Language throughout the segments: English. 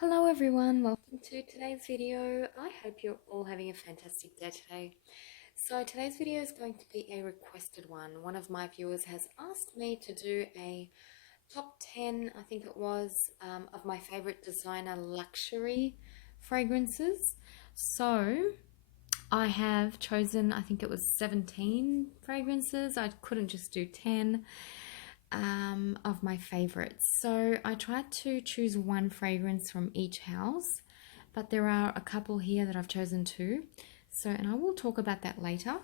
Hello everyone, welcome to today's video. I hope you're all having a fantastic day today. So today's video is going to be a requested one. One of my viewers has asked me to do a top 10, I think it was, of my favorite designer luxury fragrances. So I have chosen, I think it was 17 fragrances. I couldn't just do 10 of my favorites. So I tried to choose one fragrance from each house, but there are a couple here that I've chosen too. So, and I will talk about that later.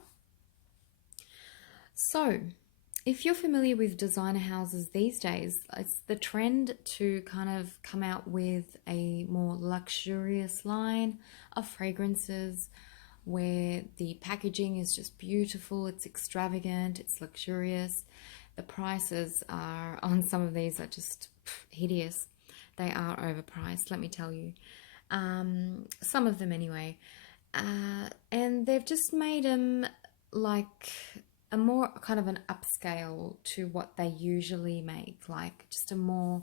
So, if you're familiar with designer houses these days, it's the trend to kind of come out with a more luxurious line of fragrances where the packaging is just beautiful, it's extravagant, it's luxurious. The prices are on some of these are just hideous. They are overpriced, let me tell you. Some of them anyway. And they've just made them like a more kind of an upscale to what they usually make, like just a more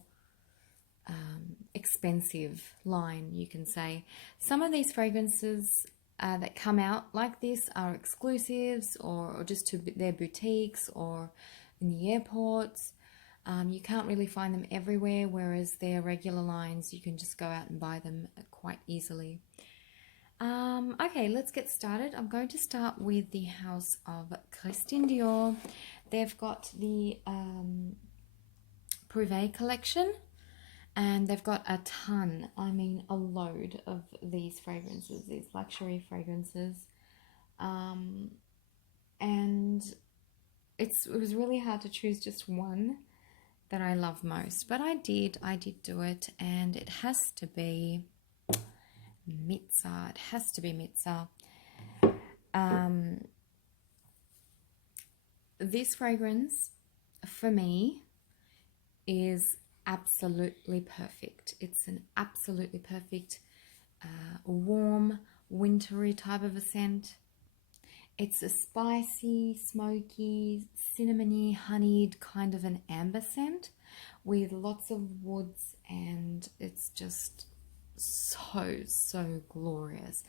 expensive line, you can say. Some of these fragrances that come out like this are exclusives or just to their boutiques or in the airports. You can't really find them everywhere, whereas their regular lines, you can just go out and buy them quite easily. Okay, let's get started. I'm going to start with the house of Christian Dior. They've got the Precieux collection, and they've got a ton, I mean a load of these fragrances, these luxury fragrances. And it was really hard to choose just one that I love most, but I did do it, and it has to be Mitzah. It has to be Mitzah. This fragrance for me is absolutely perfect. It's an absolutely perfect warm wintry type of a scent. It's a spicy, smoky, cinnamony, honeyed kind of an amber scent with lots of woods, and it's just so glorious.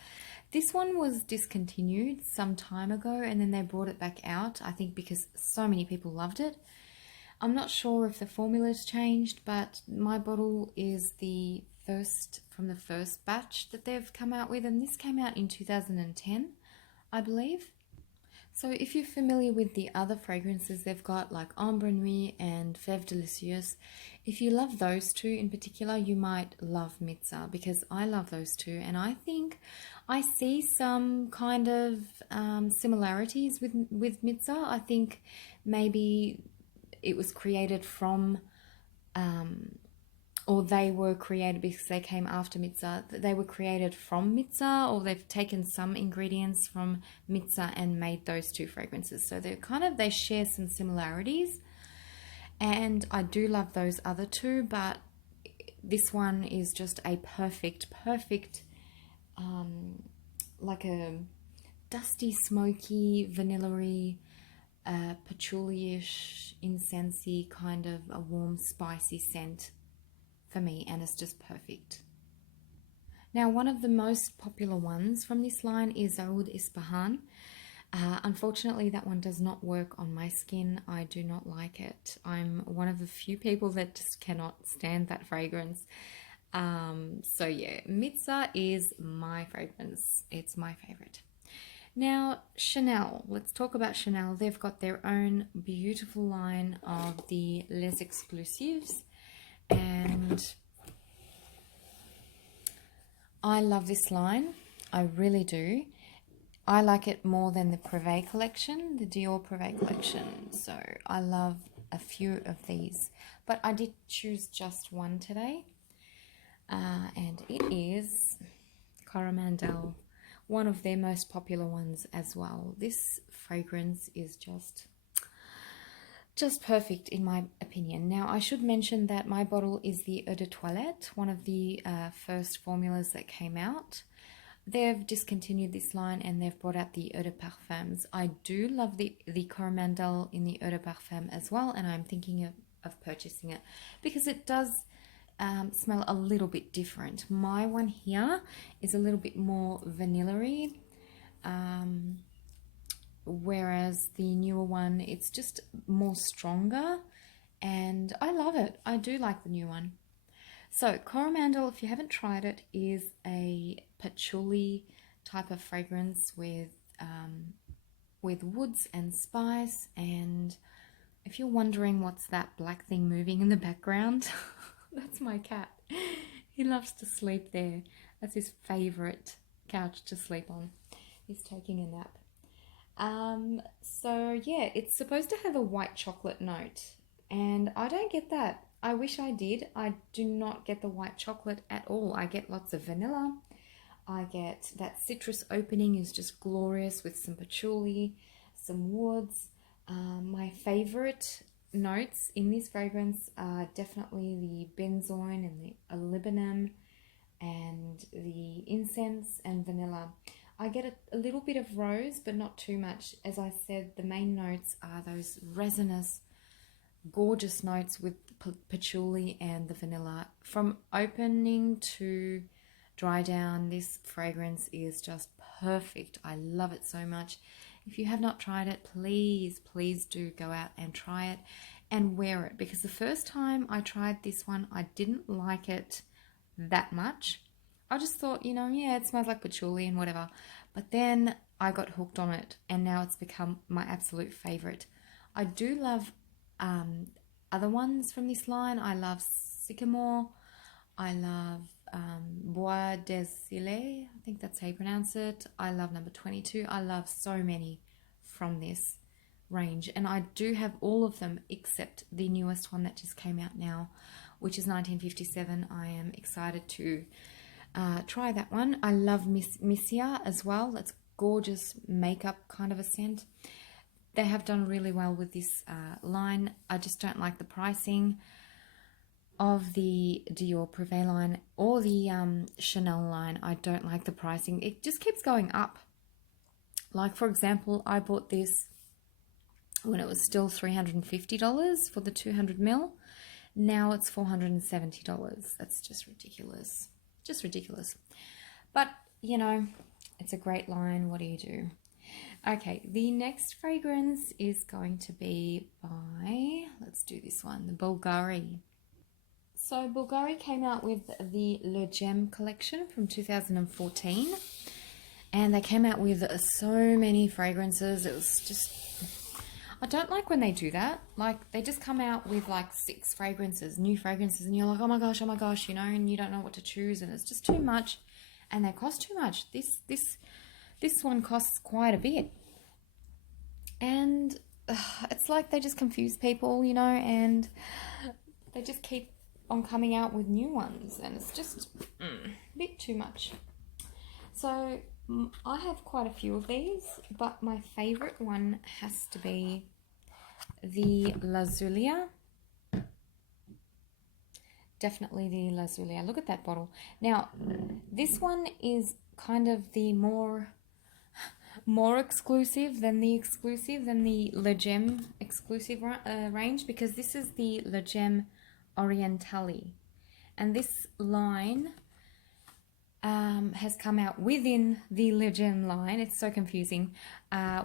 This one was discontinued some time ago, and then they brought it back out, I think because so many people loved it. I'm not sure if the formula's changed, but my bottle is the first from the first batch that they've come out with, and this came out in 2010, I believe. So if you're familiar with the other fragrances they've got, like Ambre Nuit and Fève Délicieuse, if you love those two in particular, you might love Mitzah, because I love those two, and I think I see some kind of similarities with Mitzah. I think maybe it was created from or they were created because they came after Mitzah. They were created from Mitzah, or they've taken some ingredients from Mitzah and made those two fragrances. So they share some similarities, and I do love those other two, but this one is just a perfect, like a dusty, smoky, vanilla-y, patchouli-ish, incensey kind of a warm, spicy scent for me, and it's just perfect. Now, one of the most popular ones from this line is Oud Ispahan. Unfortunately, that one does not work on my skin. I do not like it. I'm one of the few people that just cannot stand that fragrance. So yeah, Mitzah is my fragrance. It's my favorite. Now, Chanel. Let's talk about Chanel. They've got their own beautiful line of the Les Exclusives, and I love this line. I really do. I like it more than the Precieux collection, the Dior Precieux collection. So I love a few of these, but I did choose just one today, and it is Coromandel, one of their most popular ones as well. This fragrance is just perfect in my opinion. Now, I should mention that my bottle is the Eau de Toilette, one of the first formulas that came out. They've discontinued this line and they've brought out the Eau de Parfums. I do love the Coromandel in the Eau de Parfum as well, and I'm thinking of purchasing it because it does smell a little bit different. My one here is a little bit more vanilla-y, whereas the newer one, it's just more stronger, and I love it. I do like the new one. So Coromandel, if you haven't tried it, is a patchouli type of fragrance with woods and spice. And if you're wondering what's that black thing moving in the background, that's my cat. He loves to sleep there. That's his favorite couch to sleep on. He's taking a nap. So yeah, it's supposed to have a white chocolate note, and I don't get that. I wish I did. I do not get the white chocolate at all. I get lots of vanilla. I get that citrus opening is just glorious with some patchouli, some woods. My favorite notes in this fragrance are definitely the benzoin and the olibanum and the incense and vanilla. I get a little bit of rose, but not too much. As I said, the main notes are those resinous, gorgeous notes with patchouli and the vanilla. From opening to dry down, this fragrance is just perfect. I love it so much. If you have not tried it, please do go out and try it and wear it, because the first time I tried this one, I didn't like it that much. I just thought, yeah, it smells like patchouli and whatever. But then I got hooked on it, and now it's become my absolute favorite. I do love other ones from this line. I love Sycamore. I love Bois des Îles. I think that's how you pronounce it. I love number 22. I love so many from this range, and I do have all of them except the newest one that just came out now, which is 1957. I am excited to try that one. I love Mitzah as well. That's gorgeous makeup kind of a scent. They have done really well with this line. I just don't like the pricing of the Dior Privé line or the Chanel line. I don't like the pricing. It just keeps going up. Like, for example, I bought this when it was still $350 for the 200 ml. Now it's $470. That's just ridiculous. Just ridiculous. But, it's a great line. What do you do? Okay, the next fragrance is going to be by, let's do this one, the BVLGARI. So BVLGARI came out with the Le Gem collection from 2014, and they came out with so many fragrances. It was just, I don't like when they do that. Like, they just come out with like 6 fragrances, new fragrances, and you're like, oh my gosh, and you don't know what to choose, and it's just too much, and they cost too much. This one costs quite a bit, and it's like they just confuse people, and they just keep on coming out with new ones, and it's just a bit too much. So I have quite a few of these, but my favorite one has to be the Lazulia. Definitely the Lazulia. Look at that bottle. Now, this one is kind of the more exclusive than the Le Gem exclusive range, because this is the Le Gem Orientali, and this line has come out within the Le Gem line. It's so confusing,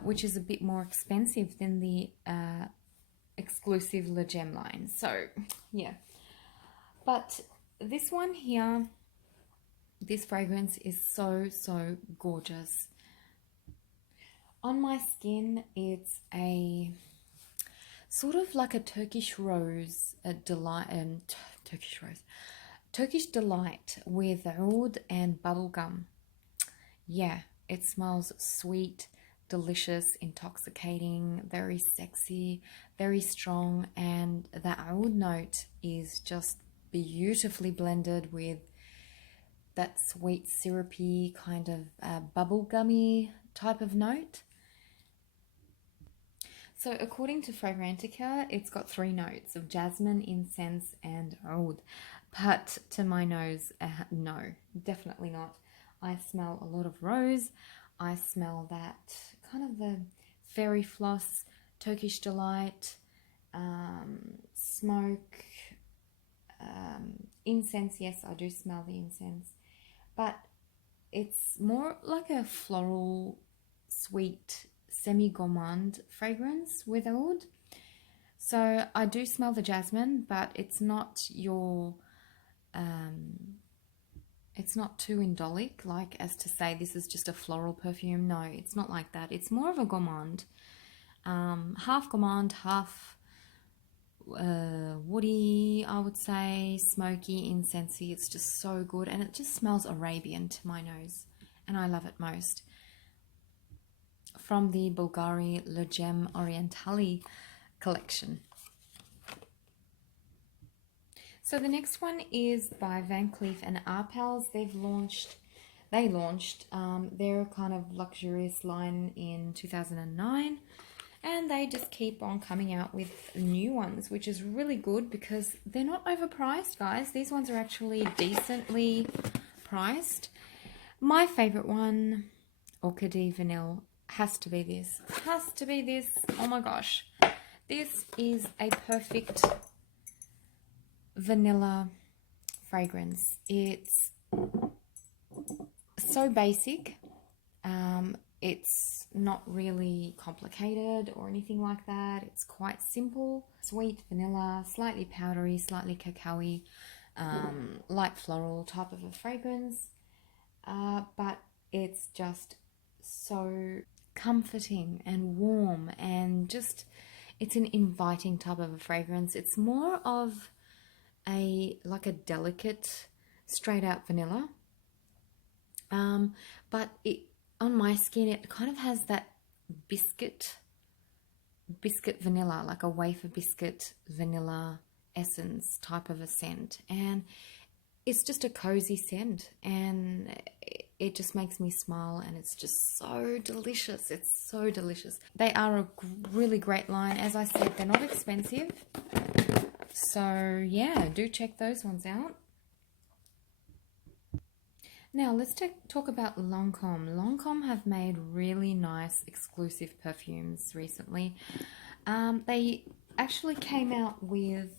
which is a bit more expensive than the exclusive Le Gem line. So yeah, but this one here, this fragrance is so gorgeous. On my skin, it's a sort of like a Turkish rose, Turkish delight with oud and bubblegum. Yeah, it smells sweet, delicious, intoxicating, very sexy, very strong, and the oud note is just beautifully blended with that sweet, syrupy kind of bubblegummy type of note. So according to Fragrantica, it's got 3 notes of jasmine, incense, and oud. But to my nose, no, definitely not. I smell a lot of rose. I smell that kind of the fairy floss, Turkish delight, smoke, incense. Yes, I do smell the incense, but it's more like a floral, sweet, semi-gourmand fragrance with oud. So I do smell the jasmine, but it's not your, it's not too indolic, like as to say this is just a floral perfume. No, it's not like that. It's more of a gourmand, half gourmand, half woody, I would say, smoky, incensey. It's just so good, and it just smells Arabian to my nose, and I love it most. From the BVLGARI Lazulia Oriental collection. So the next one is by Van Cleef and Arpels. They launched their kind of luxurious line in 2009, and they just keep on coming out with new ones, which is really good because they're not overpriced, guys. These ones are actually decently priced. My favorite one, Orchidee Vanille, has to be this. Has to be this. Oh my gosh. This is a perfect vanilla fragrance. It's so basic. It's not really complicated or anything like that. It's quite simple. Sweet vanilla, slightly powdery, slightly cacao-y, light floral type of a fragrance. But it's just so comforting and warm, and just, it's an inviting type of a fragrance. It's more of like a delicate straight out vanilla, but it, on my skin, it kind of has that biscuit vanilla, like a wafer biscuit vanilla essence type of a scent, and it's just a cozy scent, and it just makes me smile, and it's just so delicious. It's so delicious. They are a really great line. As I said, they're not expensive, so yeah, do check those ones out. Now let's talk about Lancome. Lancome have made really nice exclusive perfumes recently. They actually came out with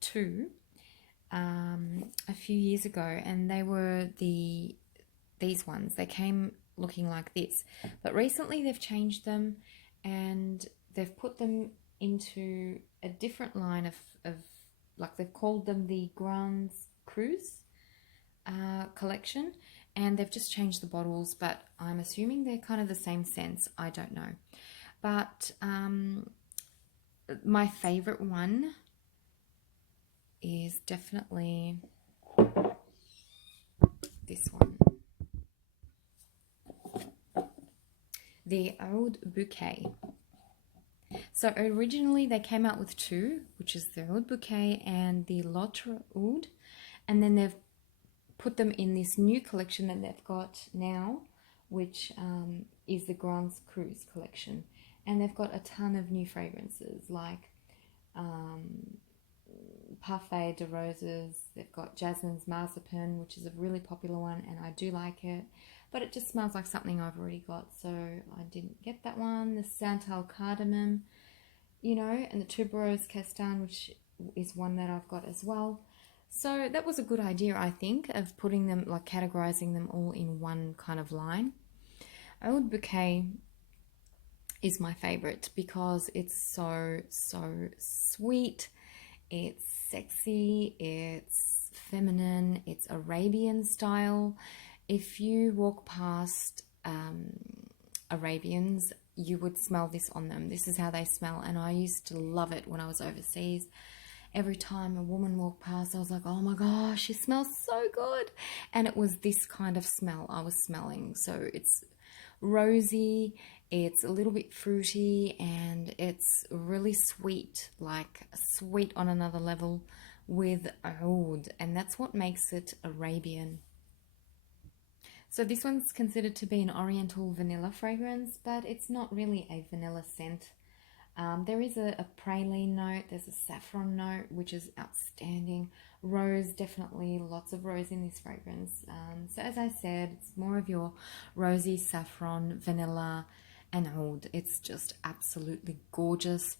two a few years ago, and they were these ones. They came looking like this, but recently they've changed them, and they've put them into a different line of like, they've called them the Grand Cruise collection, and they've just changed the bottles, but I'm assuming they're kind of the same scents. I don't know, but my favorite one is definitely this one, the Oud Bouquet. So originally they came out with two, which is the Oud Bouquet and the Lauder Oud, and then they've put them in this new collection that they've got now, which is the Grand Cruise collection, and they've got a ton of new fragrances like Parfait de Roses. They've got Jasmine's Marzipan, which is a really popular one, and I do like it, but it just smells like something I've already got, so I didn't get that one. The Santal Cardamom, you know, and the Tuberose Caftan, which is one that I've got as well. So that was a good idea, I think, of putting them, like categorizing them all in one kind of line. Oud Bouquet is my favorite because it's so sweet, it's sexy, it's feminine, it's Arabian style. If you walk past Arabians, you would smell this on them. This is how they smell, and I used to love it when I was overseas. Every time a woman walked past, I was like, oh my gosh, she smells so good. And it was this kind of smell I was smelling. So it's rosy, it's a little bit fruity, and it's really sweet, like sweet on another level with oud. And that's what makes it Arabian. So this one's considered to be an Oriental vanilla fragrance, but it's not really a vanilla scent. There is a praline note, there's a saffron note, which is outstanding. Rose, definitely lots of rose in this fragrance. So as I said, it's more of your rosy saffron, vanilla, and oud. It's just absolutely gorgeous.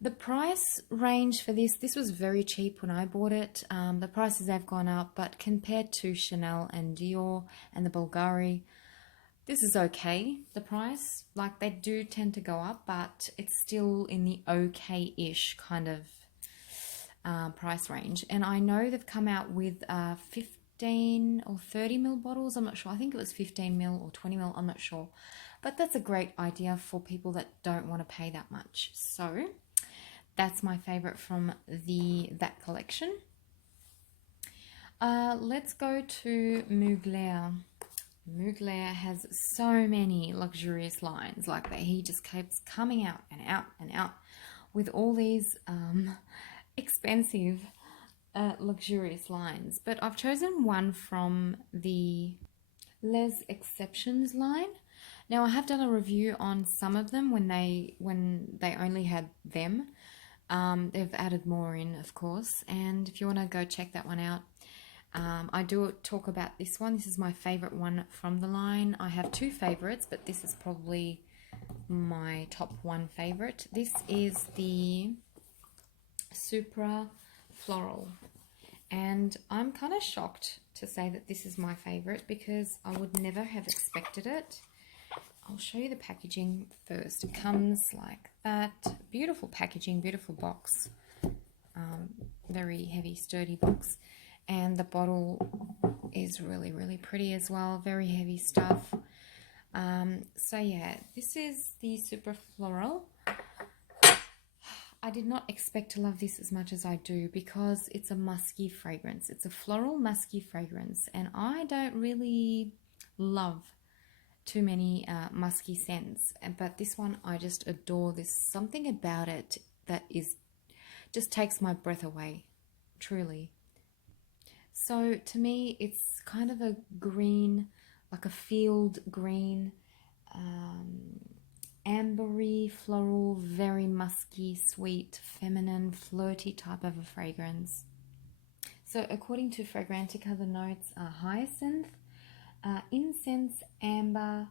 The price range for this was very cheap when I bought it. The prices have gone up, but compared to Chanel and Dior and the Bulgari, this is okay, the price. Like, they do tend to go up, but it's still in the okay-ish kind of price range. And I know they've come out with 15 or 30 ml bottles. I'm not sure. I think it was 15 ml or 20 ml. I'm not sure. But that's a great idea for people that don't want to pay that much. So that's my favorite from that collection. Let's go to Mugler. Mugler has so many luxurious lines like that. He just keeps coming out and out and out with all these expensive luxurious lines. But I've chosen one from the Les Exceptions line. Now, I have done a review on some of them when they only had them. They've added more in, of course, and if you want to go check that one out, I do talk about this one. This is my favorite one from the line. I have two favorites, but this is probably my top one favorite. This is the Supra Floral, and I'm kind of shocked to say that this is my favorite because I would never have expected it. I'll show you the packaging first. It comes like that. Beautiful packaging, beautiful box. Very heavy, sturdy box. And the bottle is really, really pretty as well. Very heavy stuff. So yeah, this is the Supra Floral. I did not expect to love this as much as I do because it's a musky fragrance. It's a floral musky fragrance. And I don't really love too many musky scents, but this one I just adore. There's something about it that just takes my breath away, truly. So to me, it's kind of a green, like a field green, ambery, floral, very musky, sweet, feminine, flirty type of a fragrance. So according to Fragrantica, the notes are hyacinth, incense, amber.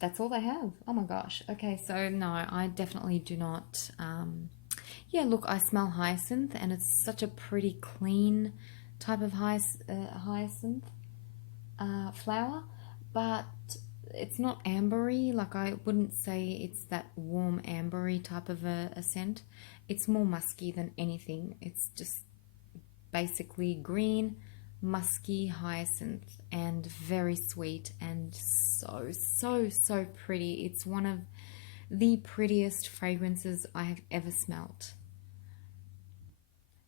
That's all they have. Oh my gosh. Okay, so no, I definitely do not. Yeah, look, I smell hyacinth, and it's such a pretty clean type of hyacinth flower, but it's not ambery. Like, I wouldn't say it's that warm ambery type of a scent. It's more musky than anything. It's just basically green, musky hyacinth, and very sweet, and so pretty. It's one of the prettiest fragrances I have ever smelt.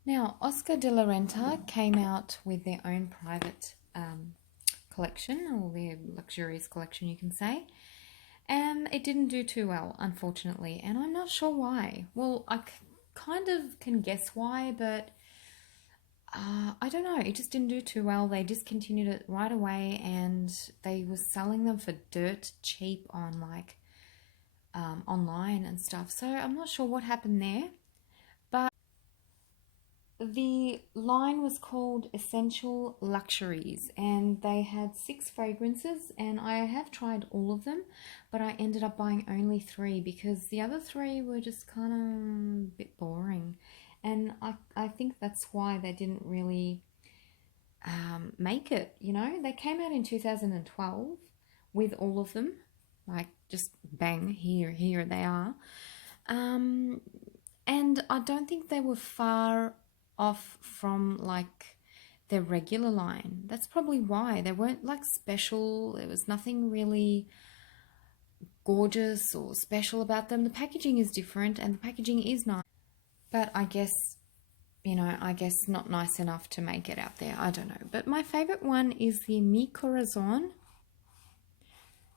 Now, Oscar de la Renta came out with their own private collection, or their luxurious collection, you can say, and it didn't do too well, unfortunately, and I'm not sure why. Well, I kind of can guess why, but I don't know. It just didn't do too well. They discontinued it right away, and they were selling them for dirt cheap on like online and stuff. So I'm not sure what happened there. But the line was called Essential Luxuries, and they had 6 fragrances, and I have tried all of them, but I ended up buying only 3 because the other 3 were just kind of a bit boring. And I think that's why they didn't really make it, you know. They came out in 2012 with all of them, like just bang, here they are. And I don't think they were far off from like their regular line. That's probably why. They weren't like special. There was nothing really gorgeous or special about them. The packaging is different, and the packaging is nice. But I guess, you know, not nice enough to make it out there. I don't know. But my favorite one is the Mi Corazon.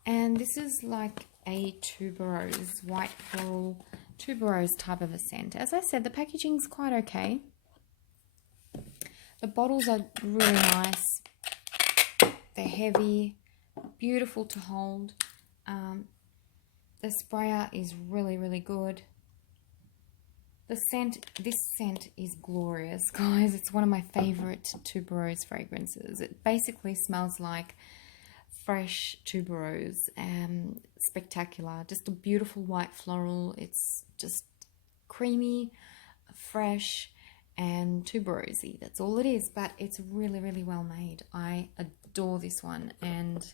And this is like a tuberose, white floral tuberose type of a scent. As I said, the packaging's quite okay. The bottles are really nice. They're heavy, beautiful to hold. The sprayer is really, really good. This scent is glorious, guys. It's one of my favorite tuberose fragrances. It basically smells like fresh tuberose, spectacular. Just a beautiful white floral. It's just creamy, fresh, and tuberose. That's all it is, but it's really, really well made. I adore this one, and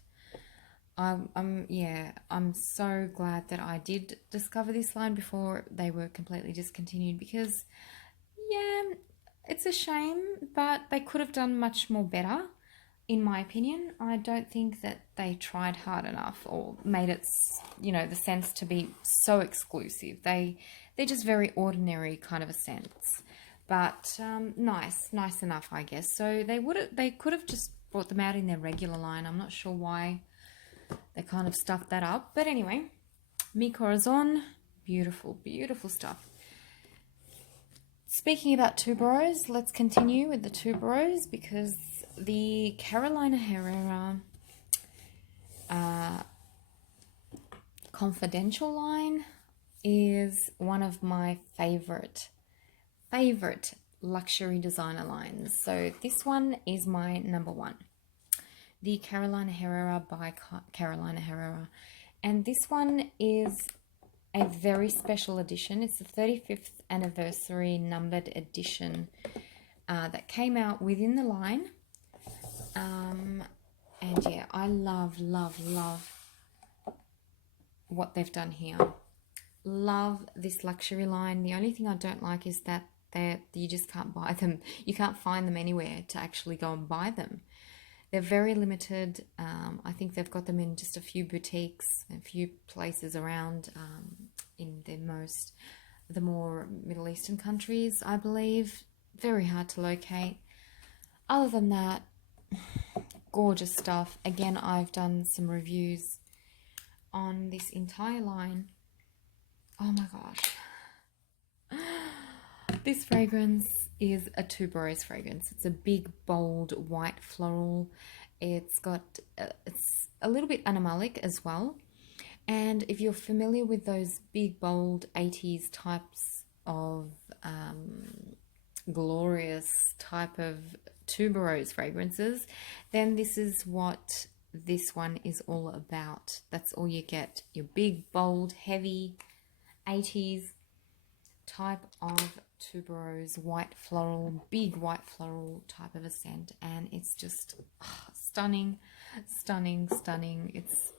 I'm so glad that I did discover this line before they were completely discontinued, because yeah, it's a shame, but they could have done much more better, in my opinion. I don't think that they tried hard enough or made it, you know, the sense to be so exclusive. They're just very ordinary kind of a sense, but nice enough, I guess. So they could have just brought them out in their regular line. I'm not sure why they kind of stuffed that up, but anyway, Mi Corazon, beautiful, beautiful stuff. Speaking about tuberose, let's continue with the tuberose, because the Carolina Herrera Confidential line is one of my favorite luxury designer lines. So this one is my number one. The Carolina Herrera by Carolina Herrera. And this one is a very special edition. It's the 35th anniversary numbered edition that came out within the line. And yeah, I love what they've done here. Love this luxury line. The only thing I don't like is that you just can't buy them. You can't find them anywhere to actually go and buy them. They're very limited. I think they've got them in just a few boutiques, a few places around in the more Middle Eastern countries, I believe. Very hard to locate. Other than that, gorgeous stuff. Again, I've done some reviews on this entire line. Oh my gosh. This fragrance is a tuberose fragrance. It's a big, bold, white floral. It's a little bit animalic as well. And if you're familiar with those big, bold 80s types of glorious type of tuberose fragrances, then this is what this one is all about. That's all you get. Your big, bold, heavy 80s type of tuberose, white floral, big white floral type of a scent, and it's just stunning. It's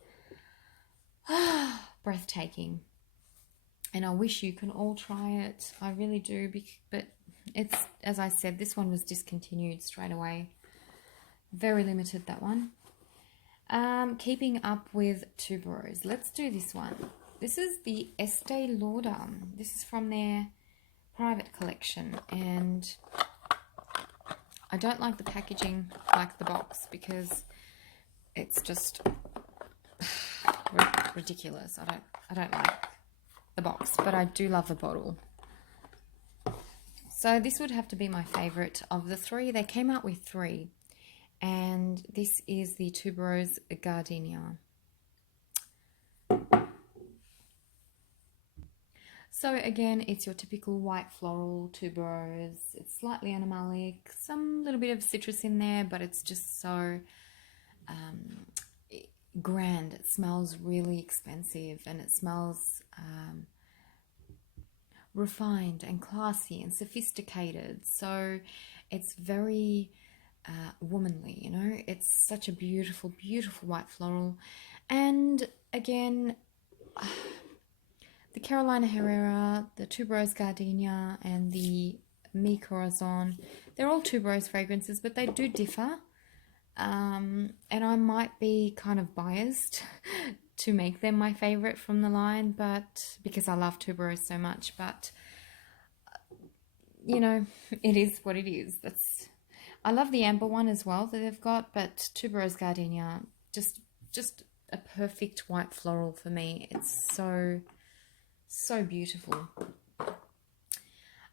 breathtaking, and I wish you can all try it. I really do, but it's, as I said, this one was discontinued straight away. Very limited, that one. Keeping up with tuberose, let's do this one. This is the Estee Lauder. This is from their private collection, and I don't like the packaging, like the box, because it's just ridiculous. I don't like the box, but I do love the bottle. So this would have to be my favorite of the three. They came out with three, and this is the Tuberose Gardenia. So again, it's your typical white floral tuberose. It's slightly animalic, some little bit of citrus in there, but it's just so grand. It smells really expensive, and it smells refined and classy and sophisticated. So it's very womanly, you know. It's such a beautiful, beautiful white floral. And again, the Carolina Herrera, the Tuberose Gardenia, and the Mi Corazon, they're all tuberose fragrances, but they do differ. And I might be kind of biased to make them my favorite from the line, but because I love tuberose so much, but you know, it is what it is. I love the amber one as well that they've got, but Tuberose Gardenia, just a perfect white floral for me. It's so beautiful.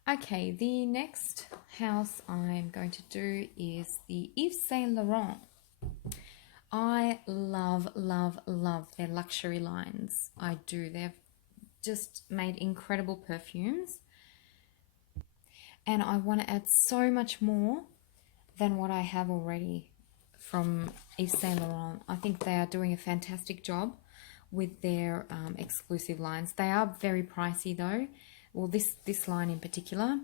Okay, the next house I'm going to do is the Yves Saint Laurent. I love their luxury lines. I do. They've just made incredible perfumes, and I want to add so much more than what I have already from Yves Saint Laurent. I think they are doing a fantastic job with their exclusive lines. They are very pricey though. well, this line in particular.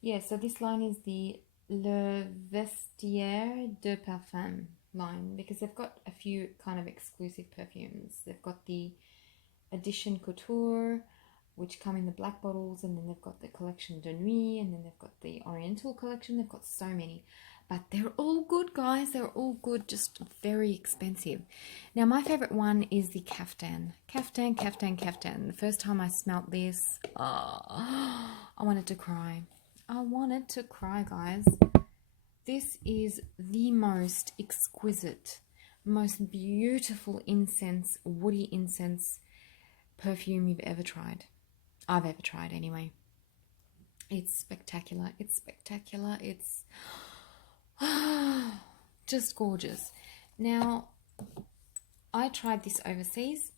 Yeah, so this line is the Le Vestiaire de Parfum line, because they've got a few kind of exclusive perfumes. They've got the Edition Couture, which come in the black bottles, and then they've got the Collection de Nuit, and then they've got the Oriental collection. They've got so many, but they're all good, guys. They're all good, just very expensive. Now, my favorite one is the Caftan. Caftan. The first time I smelt this, oh, I wanted to cry. I wanted to cry, guys. This is the most exquisite, most beautiful incense, woody incense perfume you've ever tried. I've ever tried anyway. It's spectacular. It's spectacular. It's just gorgeous. Now, I tried this overseas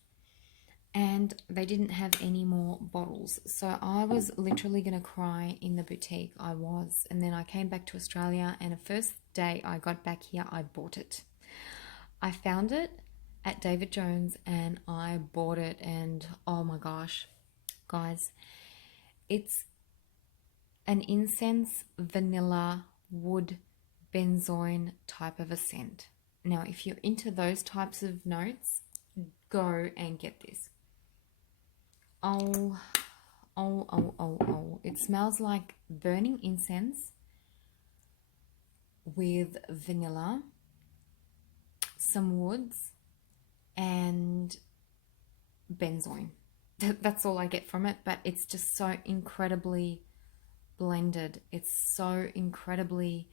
and they didn't have any more bottles. So I was literally going to cry in the boutique. I was. And then I came back to Australia, and the first day I got back here, I bought it. I found it at David Jones and I bought it, and oh my gosh, guys, it's an incense, vanilla, wood, benzoin type of a scent. Now, if you're into those types of notes, go and get this. Oh. It smells like burning incense with vanilla, some woods, and benzoin. That's all I get from it, but it's just so incredibly blended. It's so incredibly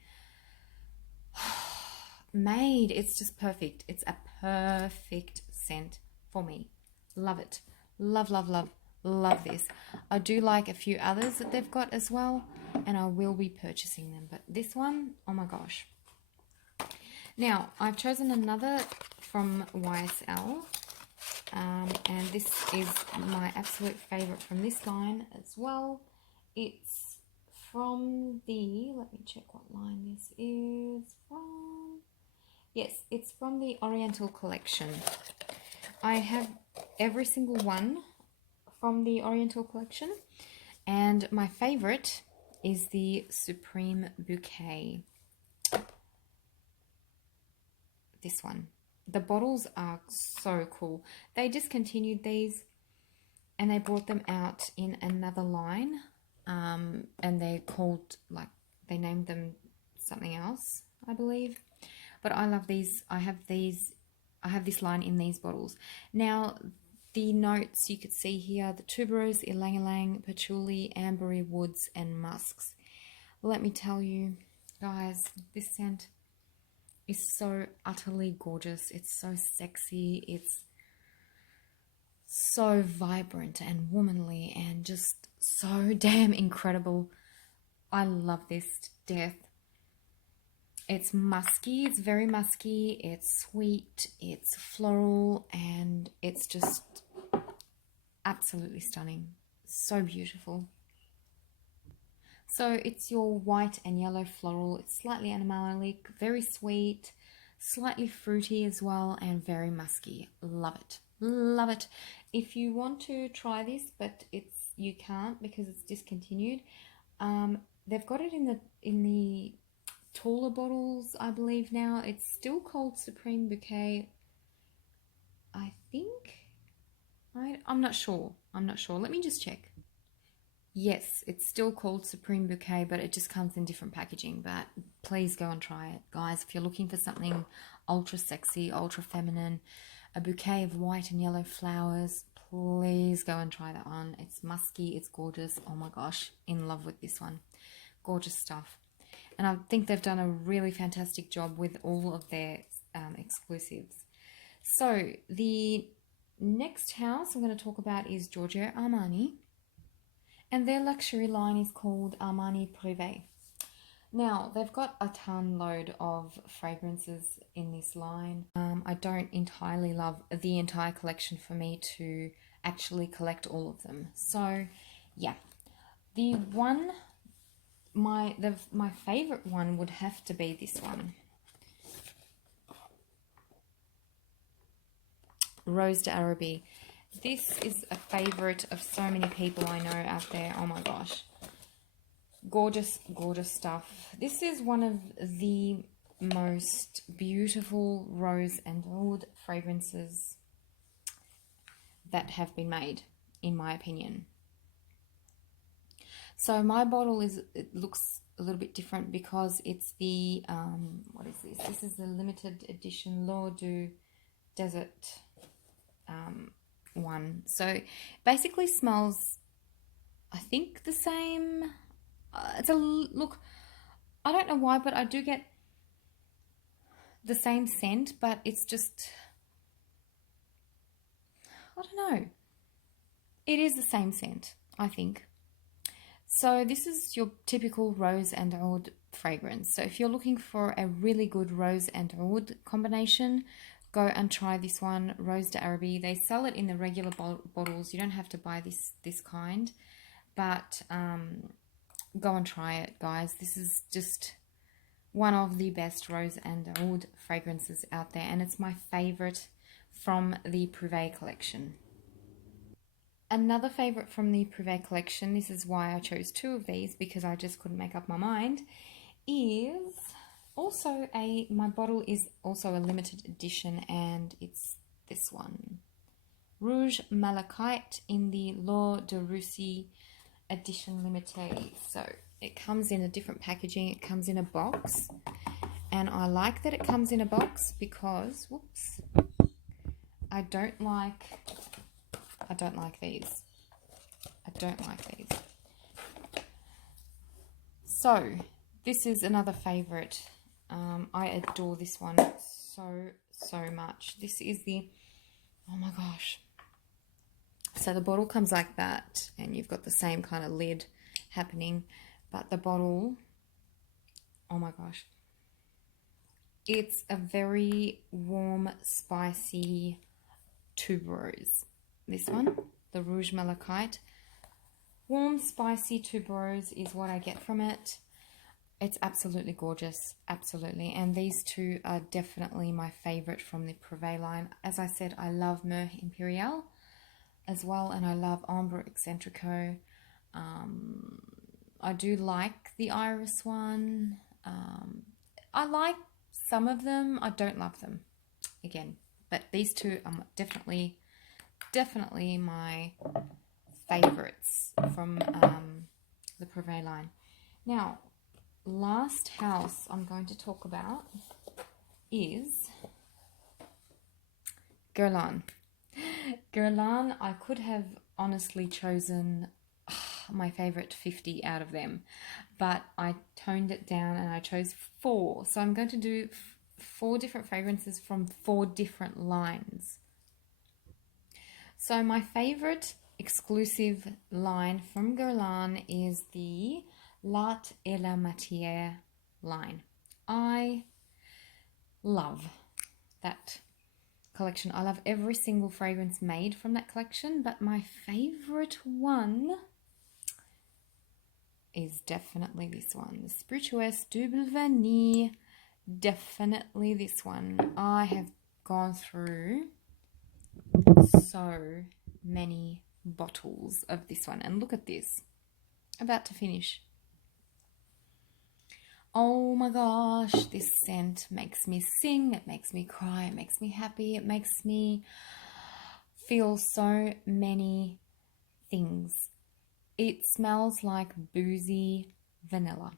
made. It's just perfect. It's a perfect scent for me. Love it. Love this. I do like a few others that they've got as well, and I will be purchasing them, but this one, oh my gosh. Now, I've chosen another from YSL, and this is my absolute favorite from this line as well. It's from the, let me check what line this is from. Yes, it's from the Oriental collection. I have every single one from the Oriental collection, and my favorite is the Supreme Bouquet. This one. The bottles are so cool. They discontinued these and they brought them out in another line, and they're called, like, they named them something else, I believe. But I love these. I have this line in these bottles. Now, the notes you could see here, the tuberose, ylang-ylang, patchouli, ambery, woods, and musks. Let me tell you, guys, this scent is so utterly gorgeous. It's so sexy. It's so vibrant and womanly and just so damn incredible. I love this to death. It's musky. It's very musky. It's sweet. It's floral, and it's just absolutely stunning. So beautiful. So it's your white and yellow floral. It's slightly animalic, very sweet, slightly fruity as well, and very musky. Love it. Love it. If you want to try this, but you can't because it's discontinued, they've got it in the taller bottles, I believe now. It's still called Supreme Bouquet, I think. I'm not sure. Let me just check. Yes, it's still called Supreme Bouquet, but it just comes in different packaging. But please go and try it, guys. If you're looking for something ultra sexy, ultra feminine, a bouquet of white and yellow flowers, please go and try that one. It's musky, it's gorgeous. Oh my gosh, in love with this one. Gorgeous stuff. And I think they've done a really fantastic job with all of their exclusives. So the next house I'm going to talk about is Giorgio Armani. And their luxury line is called Armani Privé. Now, they've got a ton load of fragrances in this line. I don't entirely love the entire collection for me to actually collect all of them. So, yeah. The one, my favorite one would have to be this one. Rose d'Arabie. This is a favorite of so many people I know out there. Oh my gosh. Gorgeous, gorgeous stuff. This is one of the most beautiful rose and oud fragrances that have been made, in my opinion. So my bottle it looks a little bit different because it's the, what is this? This is the limited edition Lauder Desert one. So basically smells, I think, the same. It's a look, I don't know why, but I do get the same scent, but it's just, I don't know. It is the same scent, I think. So this is your typical rose and oud fragrance. So if you're looking for a really good rose and oud combination, go and try this one, Rose d'Arabie. They sell it in the regular bottles. You don't have to buy this kind, but go and try it, guys. This is just one of the best rose and oud fragrances out there, and it's my favorite from the Privé collection. Another favorite from the Privé collection, this is why I chose two of these, because I just couldn't make up my mind, is also my bottle is also a limited edition, and it's this one. Rouge Malachite in the Lauder edition limited. So it comes in a different packaging. It comes in a box, and I like that it comes in a box because, whoops, I don't like these. I don't like these. So this is another favorite. I adore this one so much. This is the, oh my gosh. So the bottle comes like that, and you've got the same kind of lid happening, but the bottle, oh my gosh. It's a very warm, spicy tuberose. This one, the Rouge Malachite. Warm, spicy tuberose is what I get from it. It's absolutely gorgeous, absolutely. And these two are definitely my favorite from the Privé line. As I said, I love Myrrh Imperial as well, and I love Ambre Eccentrico. I do like the Iris one. I like some of them. I don't love them, again. But these two are definitely my favorites from the Privé line. Now, last house I'm going to talk about is Guerlain. Guerlain, I could have honestly chosen my favorite 50 out of them, but I toned it down and I chose 4. So I'm going to do 4 different fragrances from 4 different lines. So my favorite exclusive line from Guerlain is the L'Art et la Matière line. I love that collection. I love every single fragrance made from that collection, but my favorite one is definitely this one, the Spiritueuse Double Vanille. Definitely this one. I have gone through so many bottles of this one, and look at this, about to finish. Oh my gosh, this scent makes me sing, it makes me cry, it makes me happy, it makes me feel so many things. It smells like boozy vanilla,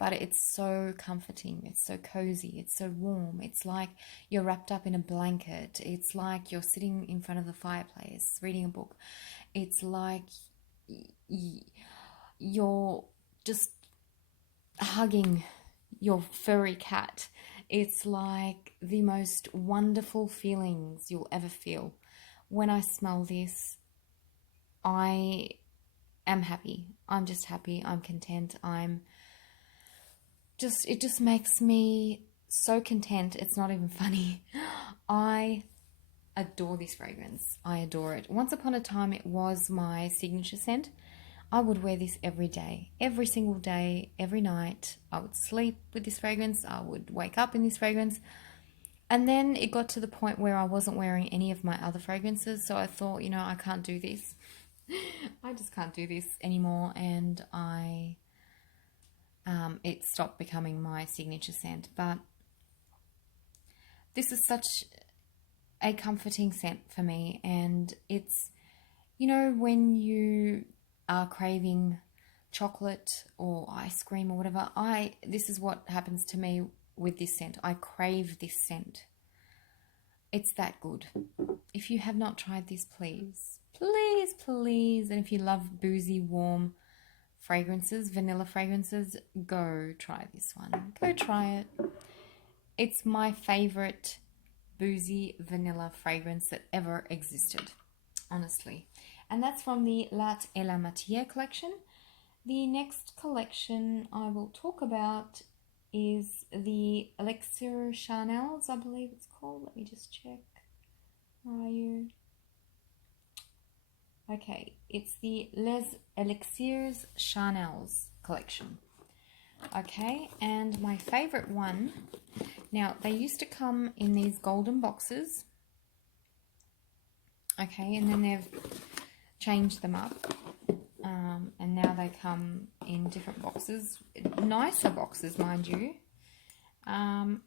but it's so comforting, it's so cozy, it's so warm. It's like you're wrapped up in a blanket. It's like you're sitting in front of the fireplace reading a book. It's like you're just hugging your furry cat. It's like the most wonderful feelings you'll ever feel. When I smell this, I am happy. I'm just happy. I'm content. It just makes me so content. It's not even funny. I adore this fragrance. I adore it. Once upon a time, it was my signature scent. I would wear this every day, every single day, every night. I would sleep with this fragrance. I would wake up in this fragrance. And then it got to the point where I wasn't wearing any of my other fragrances, so I thought, you know, I can't do this. I just can't do this anymore, and it stopped becoming my signature scent. But this is such a comforting scent for me, and it's, you know, when you are craving chocolate or ice cream or whatever, this is what happens to me with this scent. I crave this scent. It's that good. If you have not tried this, please, please, please, and if you love boozy, warm fragrances, vanilla fragrances, go try this one. Go try it. It's my favorite boozy vanilla fragrance that ever existed, honestly. And that's from the L'Art et la Matière collection. The next collection I will talk about is the Elixir Charnels, I believe it's called. Let me just check. Where are you? Okay, it's the Les Elixirs Charnels collection. Okay, and my favorite one, now they used to come in these golden boxes. Okay, and then they've changed them up. And now they come in different boxes, nicer boxes, mind you.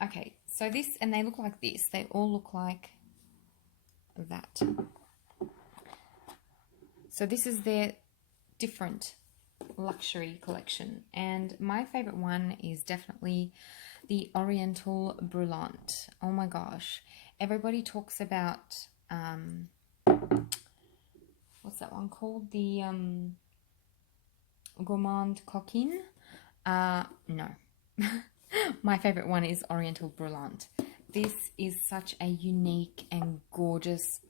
Okay, so this, and they look like this. They all look like that. So this is their different luxury collection. And my favorite one is definitely the Oriental Brulant. Oh my gosh. Everybody talks about, what's that one called? The Gourmand Coquine. No. My favorite one is Oriental Brulant. This is such a unique and gorgeous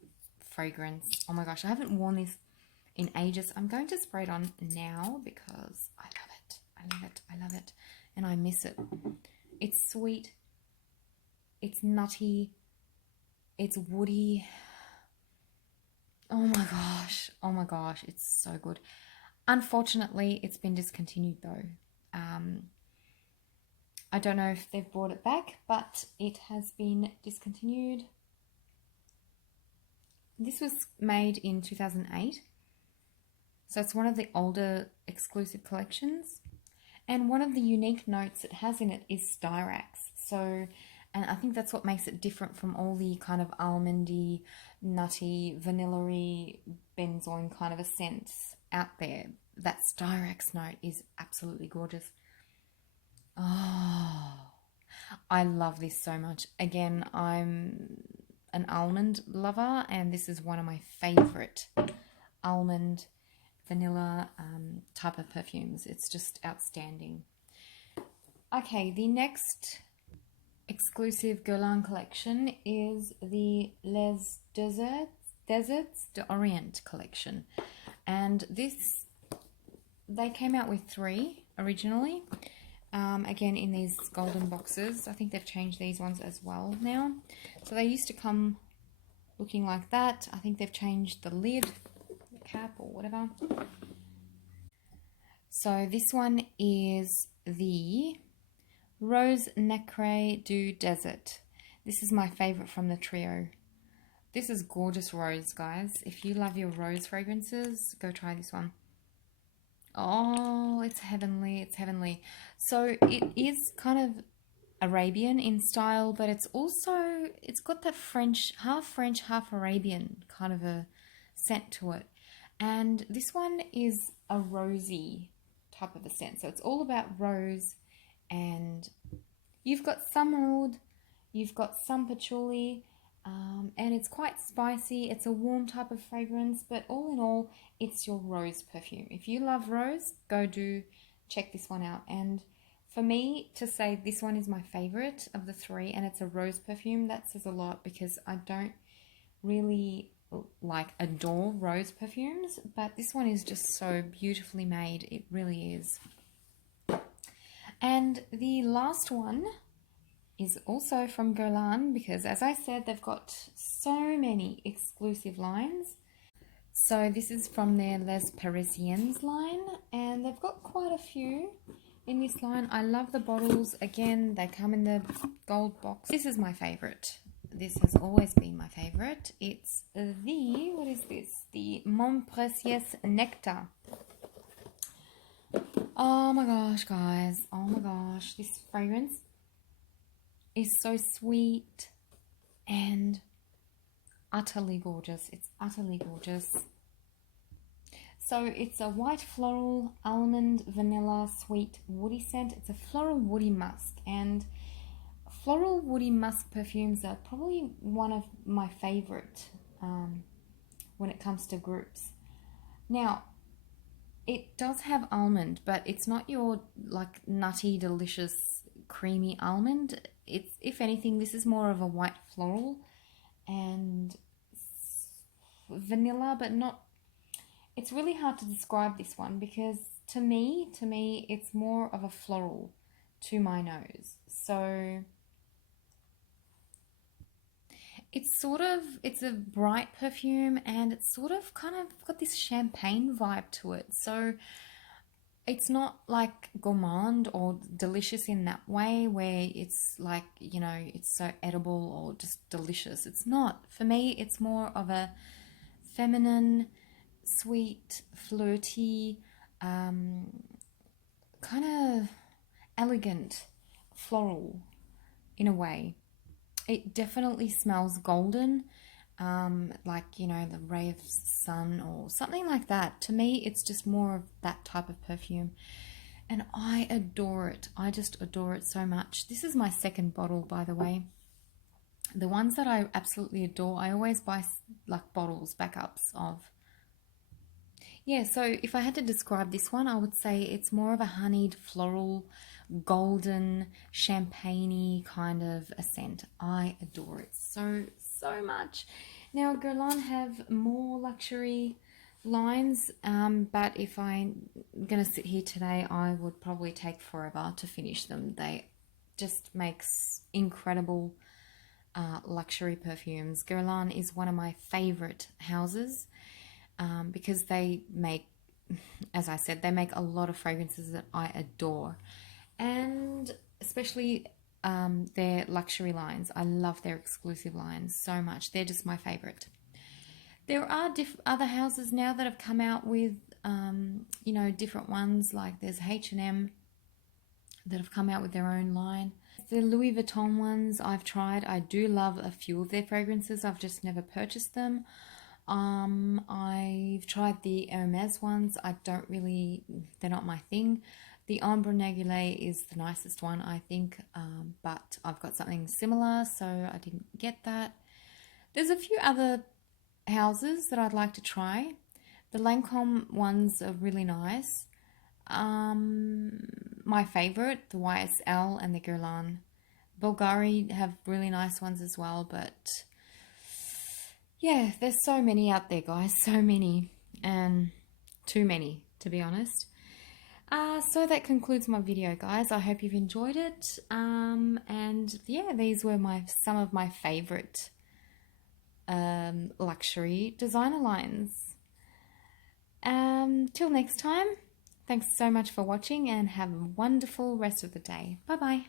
fragrance. Oh my gosh, I haven't worn this in ages. I'm going to spray it on now because I love it. I love it. I love it. And I miss it. It's sweet. It's nutty. It's woody. Oh my gosh. Oh my gosh. It's so good. Unfortunately, it's been discontinued though. I don't know if they've brought it back, but it has been discontinued. This was made in 2008. So it's one of the older exclusive collections. And one of the unique notes it has in it is styrax. So, and I think that's what makes it different from all the kind of almondy, nutty, vanilla-y, benzoin kind of a scents out there. That styrax note is absolutely gorgeous. Oh, I love this so much. Again, I'm an almond lover, and this is one of my favorite almond vanilla type of perfumes. It's just outstanding. Okay, the next exclusive Guerlain collection is the Les Deserts d'Orient collection. And this, they came out with 3 originally. Again, in these golden boxes. I think they've changed these ones as well now. So they used to come looking like that. I think they've changed the lid, the cap or whatever. So this one is the Rose Nacree du Desert. This is my favorite from the trio. This is gorgeous rose, guys. If you love your rose fragrances, go try this one. Oh, it's heavenly. It's heavenly. So it is kind of Arabian in style, but it's also, it's got that French, half Arabian kind of a scent to it. And this one is a rosy type of a scent. So it's all about rose, and you've got some oud, you've got some patchouli, and it's quite spicy. It's a warm type of fragrance, but all in all, it's your rose perfume. If you love rose, check this one out. And for me to say this one is my favorite of the 3 and it's a rose perfume, that says a lot, because I don't really adore rose perfumes, but this one is just so beautifully made. It really is. And the last one is also from Guerlain, because as I said, they've got so many exclusive lines. So this is from their Les Parisiennes line, and they've got quite a few. in this line. I love the bottles. Again, they come in the gold box. This is my favorite. This has always been my favorite. It's the, what is this? The Mon Precieux Nectar. Oh my gosh, guys. Oh my gosh. This fragrance is so sweet and utterly gorgeous. It's utterly gorgeous. So it's a white floral, almond, vanilla, sweet, woody scent. It's a floral woody musk, and floral woody musk perfumes are probably one of my favorite when it comes to groups. Now, it does have almond, but it's not your like nutty, delicious, creamy almond. It's, if anything, this is more of a white floral and vanilla, but not. It's really hard to describe this one because to me, it's more of a floral to my nose. So it's a bright perfume, and it's sort of kind of got this champagne vibe to it. So it's not like gourmand or delicious in that way where it's like, you know, it's so edible or just delicious. It's not. For me, it's more of a feminine, sweet, flirty, kind of elegant floral in a way. It definitely smells golden, like, you know, the ray of sun or something like that. To me, it's just more of that type of perfume, and I adore it. I just adore it so much. This is my second bottle, by the way. The ones that I absolutely adore, I always buy like bottles, backups of. Yeah, so if I had to describe this one, I would say it's more of a honeyed, floral, golden, champagne-y kind of a scent. I adore it so much. Now, Guerlain have more luxury lines, but if I'm going to sit here today, I would probably take forever to finish them. They just make incredible luxury perfumes. Guerlain is one of my favorite houses. Because they make, as I said, they make a lot of fragrances that I adore, and especially their luxury lines. I love their exclusive lines so much. They're just my favorite. There are other houses now that have come out with, you know, different ones. Like there's H&M that have come out with their own line. The Louis Vuitton ones I've tried. I do love a few of their fragrances. I've just never purchased them. I've tried the Hermes ones. They're not my thing. The Ombre Negligee is the nicest one, I think, but I've got something similar, so I didn't get that. There's a few other houses that I'd like to try. The Lancome ones are really nice. My favorite, the YSL and the Guerlain. BVLGARI have really nice ones as well, but yeah, there's so many out there, guys. So many. And too many, to be honest. So that concludes my video, guys. I hope you've enjoyed it. And yeah, these were some of my favorite luxury designer lines. Till next time, thanks so much for watching and have a wonderful rest of the day. Bye-bye.